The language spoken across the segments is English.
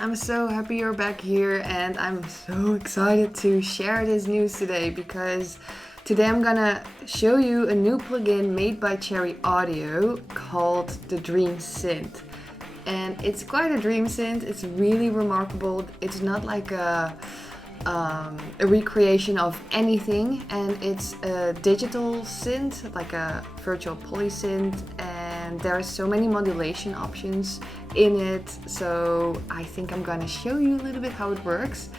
I'm so happy you're back here, and I'm so excited to share this news today because today I'm gonna show you a new plugin made by Cherry Audio called the Dream Synth. And it's quite a dream synth. It's really remarkable. It's not like a recreation of anything, and it's a digital synth, like a virtual polysynth, and there are so many modulation options in it. So I think I'm gonna show you a little bit how it works.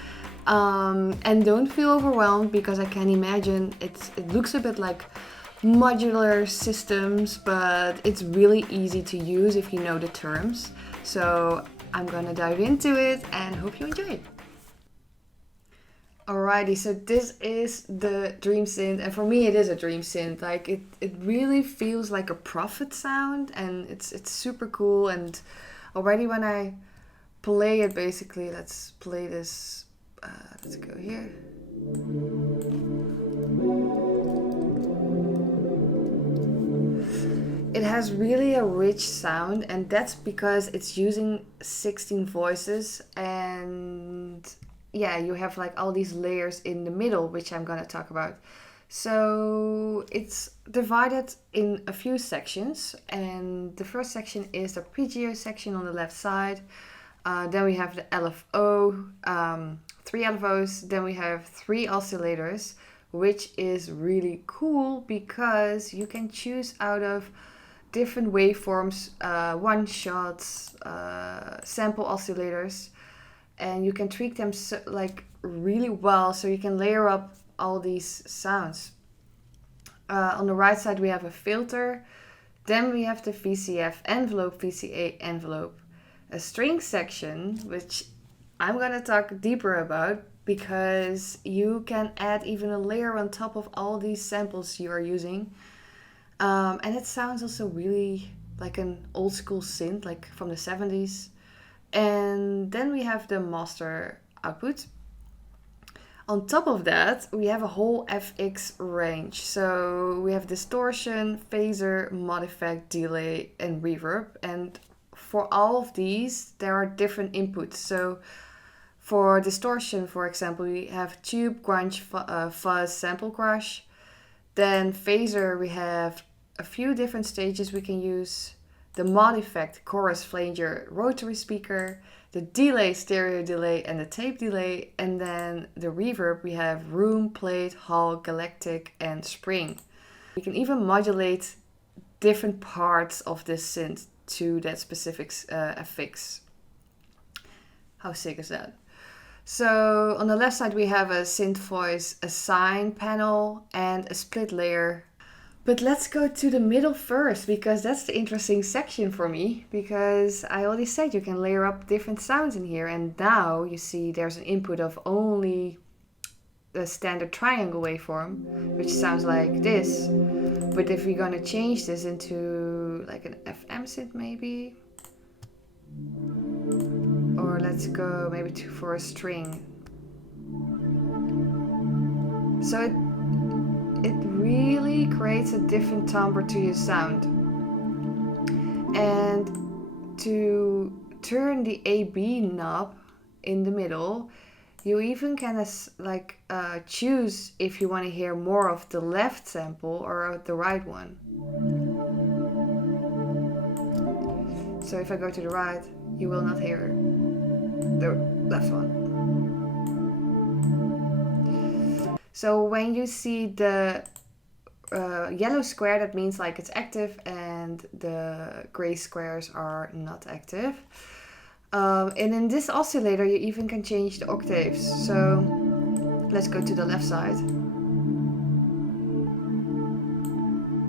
And don't feel overwhelmed because I can imagine it looks a bit like modular systems, but it's really easy to use if you know the terms. So I'm gonna dive into it and hope you enjoy it. Alrighty, so this is the Dream Synth, and for me it is a Dream Synth. Like it really feels like a Prophet sound, and it's super cool. And already when I play it, basically, let's play this. Let's go here. It has really a rich sound, and that's because it's using 16 voices, and yeah, you have like all these layers in the middle, which I'm gonna talk about. So it's divided in a few sections, and the first section is the arpeggio section on the left side. Then we have the LFO, 3 LFOs. Then we have 3 oscillators, which is really cool because you can choose out of different waveforms, one shots, sample oscillators, and you can tweak them like really well, so you can layer up all these sounds. On the right side we have a filter, then we have the VCF envelope, VCA envelope, a string section, which I'm gonna talk deeper about because you can add even a layer on top of all these samples you are using. And it sounds also really like an old school synth, like from the 70s. And then we have the master output. On top of that, we have a whole FX range. So we have distortion, phaser, mod effect, delay, and reverb. And for all of these, there are different inputs. So for distortion, for example, we have tube, grunge, fuzz, sample crush. Then phaser, we have a few different stages we can use. The mod effect, chorus, flanger, rotary speaker, the delay, stereo delay, and the tape delay. And then the reverb, we have room, plate, hall, galactic, and spring. We can even modulate different parts of this synth to that specific effects. How sick is that? So on the left side we have a synth voice, a sine panel, and a split layer. But let's go to the middle first, because that's the interesting section for me, because I already said you can layer up different sounds in here, and now you see there's an input of only the standard triangle waveform, which sounds like this. But if we're gonna change this into like an FM synth maybe, or let's go maybe for a string. So it really creates a different timbre to your sound. And to turn the AB knob in the middle, you even can choose if you want to hear more of the left sample or the right one. So if I go to the right, you will not hear the left one. So when you see the yellow square, that means like it's active, and the gray squares are not active. And in this oscillator, you even can change the octaves. So let's go to the left side.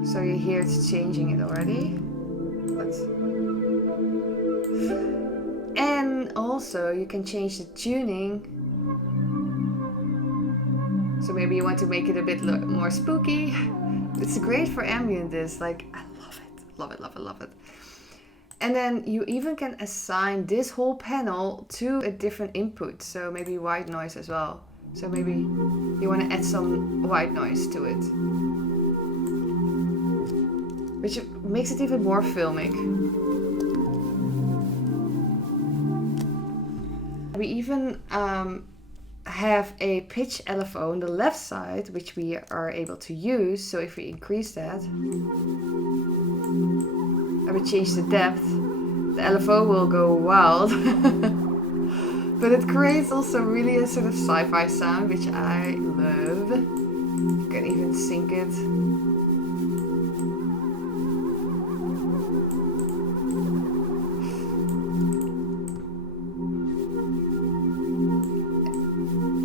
So you hear it's changing it already. And also you can change the tuning. So maybe you want to make it a bit more spooky. It's great for ambient disc. Like, I love it. Love it, love it, love it. And then you even can assign this whole panel to a different input. So maybe white noise as well. So maybe you want to add some white noise to it, which makes it even more filmic. we even have a pitch LFO on the left side, which we are able to use. So if we increase that and we change the depth, the LFO will go wild. But it creates also really a sort of sci-fi sound, which I love. You can even sync it.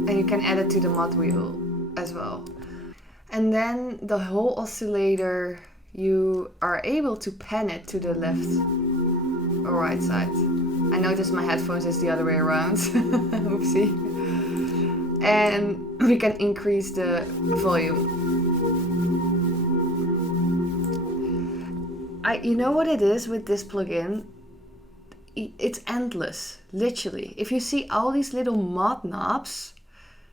And you can add it to the mod wheel as well. And then the whole oscillator, you are able to pan it to the left or right side. I noticed my headphones is the other way around. Oopsie. And we can increase the volume. You know what it is with this plugin? It's endless, literally. If you see all these little mod knobs,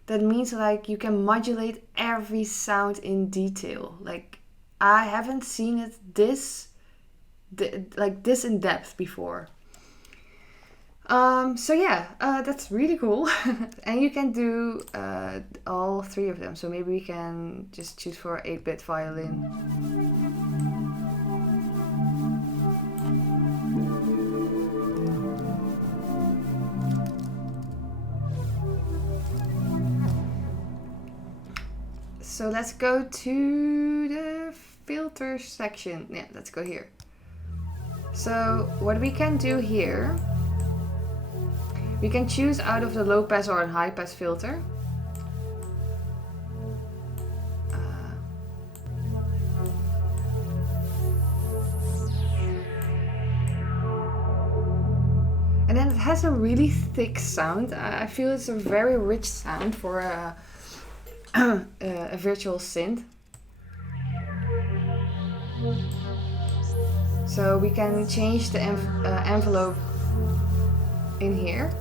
that means like you can modulate every sound in detail. Like I haven't seen it this in depth before. So yeah, that's really cool. And you can do all three of them. So maybe we can just choose for 8-bit violin. So let's go to the filter section. Yeah, let's go here. So what we can do here, we can choose out of the low pass or a high pass filter. And then it has a really thick sound. I feel it's a very rich sound for a virtual synth. So we can change the envelope in here.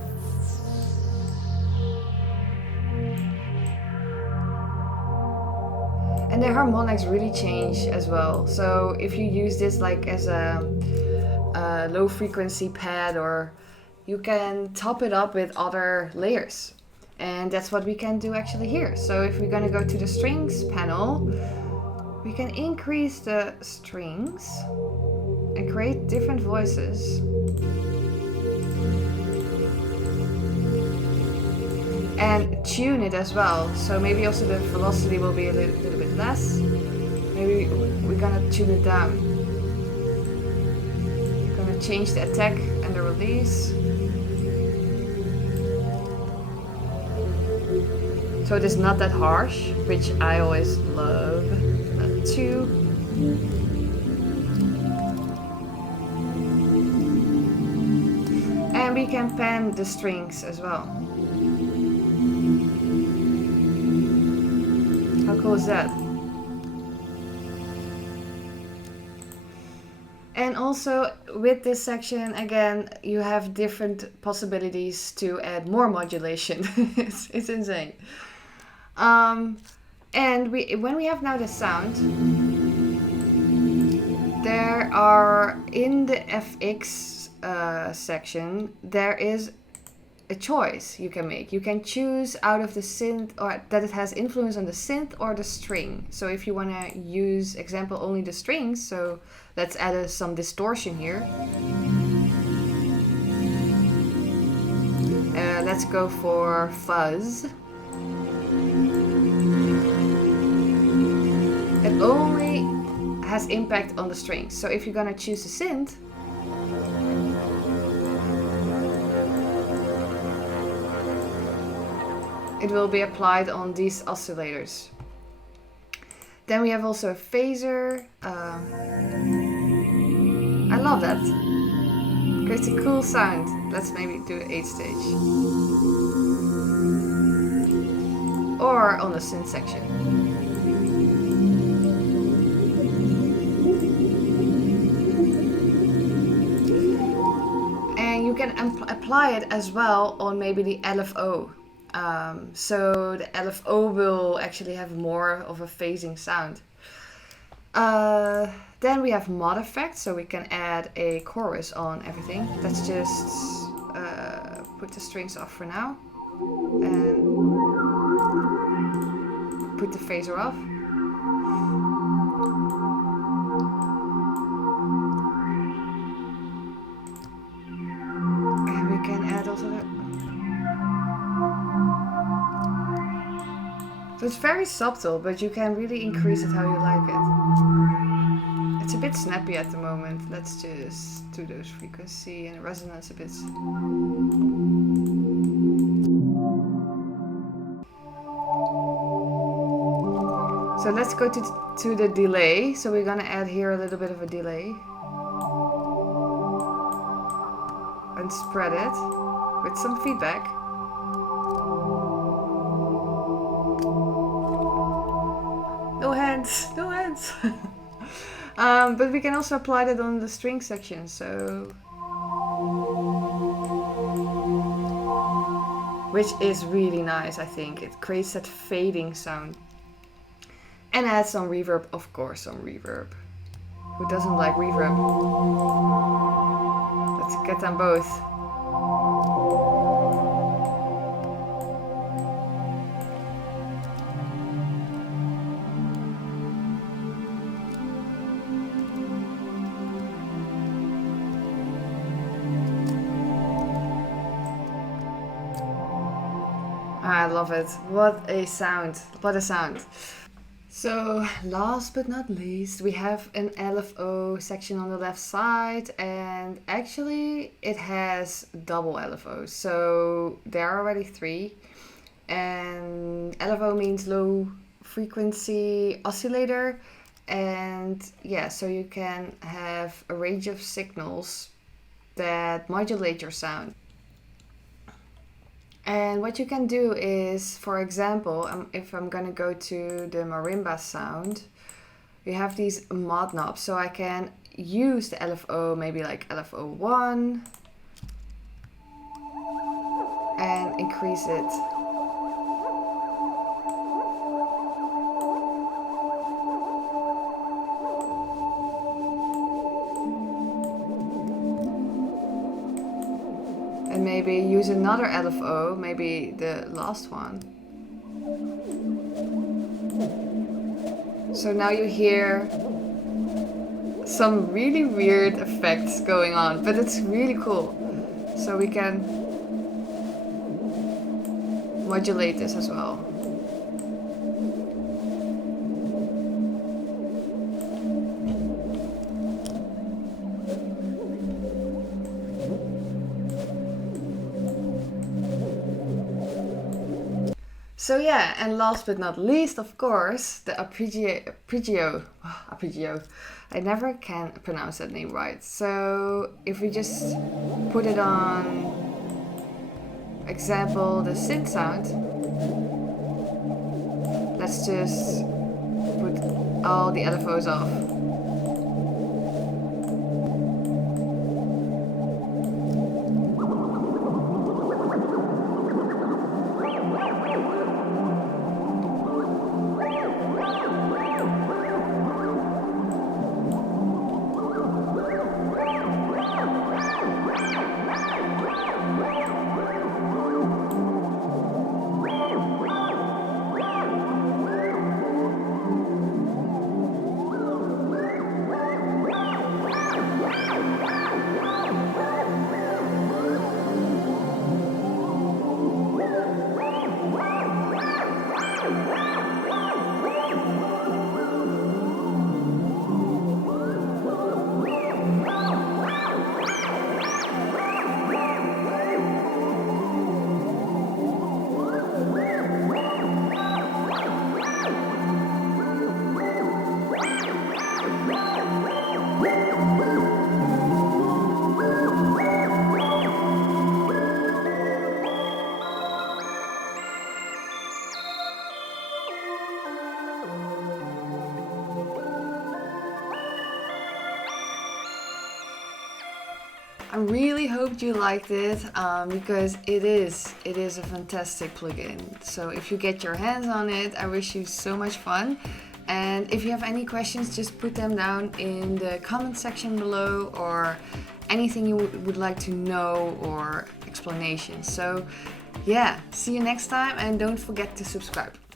And the harmonics really change as well. So if you use this like as a low frequency pad, or you can top it up with other layers. And that's what we can do actually here. So if we're gonna go to the strings panel, we can increase the strings and create different voices. And tune it as well. So maybe also the velocity will be a little bit less. Maybe we're gonna tune it down. We're gonna change the attack and the release. So it is not that harsh, which I always love. Not too. And we can pan the strings as well. How cool is that? And also with this section, again, you have different possibilities to add more modulation. it's insane. And when we have now the sound, there are in the FX section, there is a choice you can make. You can choose out of the synth, or that it has influence on the synth or the string. So if you want to use, example, only the strings, so let's add some distortion here. Let's go for fuzz. It only has impact on the strings. So if you're gonna choose a synth, it will be applied on these oscillators. Then we have also a phaser. I love that. Creates a cool sound. Let's maybe do 8 stage. Or on the synth section. And you can apply it as well on maybe the LFO. So the LFO will actually have more of a phasing sound. Then we have mod effects, so we can add a chorus on everything. Let's just put the strings off for now. And put the phaser off. And we can add also that. So it's very subtle, but you can really increase it how you like it. It's a bit snappy at the moment. Let's just do those frequency and resonance a bit. So let's go to the delay. So we're gonna add here a little bit of a delay. And spread it with some feedback. No hands, no hands. But we can also apply that on the string section, so... Which is really nice, I think. It creates that fading sound. And add some reverb, of course, some reverb. Who doesn't like reverb? Let's get them both. I love it. What a sound. What a sound. So last but not least, we have an LFO section on the left side, and actually it has double LFOs. So there are already 3. And LFO means low frequency oscillator. And yeah, so you can have a range of signals that modulate your sound. And what you can do is, for example, if I'm gonna go to the marimba sound, you have these mod knobs. So I can use the LFO, maybe like LFO 1, and increase it. And maybe use another LFO, maybe the last one. So now you hear some really weird effects going on, but it's really cool. So we can modulate this as well. So yeah, and last but not least, of course, the arpeggio. I never can pronounce that name right. So if we just put it on, example, the synth sound. Let's just put all the LFOs off. I really hoped you liked it because it is a fantastic plugin. So if you get your hands on it, I wish you so much fun. And if you have any questions, just put them down in the comment section below, or anything you would like to know or explanations. So yeah, see you next time, and don't forget to subscribe.